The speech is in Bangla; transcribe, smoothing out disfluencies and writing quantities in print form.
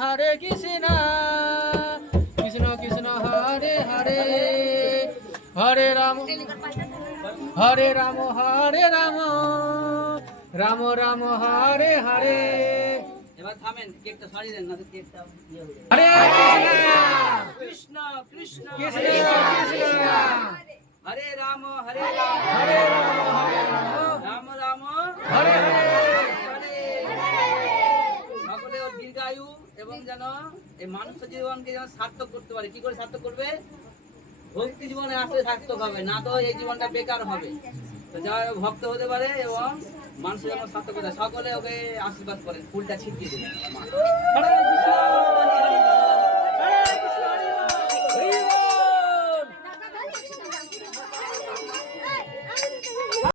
Hare Krishna, Krishna Krishna Hare Hare, Hare Rama, Hare Rama, Hare Rama, Rama Rama Hare Hare. এবার থামেন, কেকটা সরিয়ে দেন, না তো কেকটা ইয়ে হয়ে যাবে। Hare কৃষ্ণ কৃষ্ণ Krishna, হরে Krishna, হরে রাম হরে Ram Hare Rama, Hare Ram Ram Hare Hare. সকলে ওর দীর্ঘায়ু এবং যেন এই মানুষ জীবনকে যেন সার্থক করতে পারে। কি করে সার্থক করবে? ভক্তি জীবনে আসলে সার্থক হবে, না তো এই জীবনটা বেকার হবে। তো যারা ভক্ত হতে পারে এবং মানুষের যেন সার্থক করতে, সকলে ওকে আশীর্বাদ করেন, ফুলটা ছিটিয়ে দেবেন।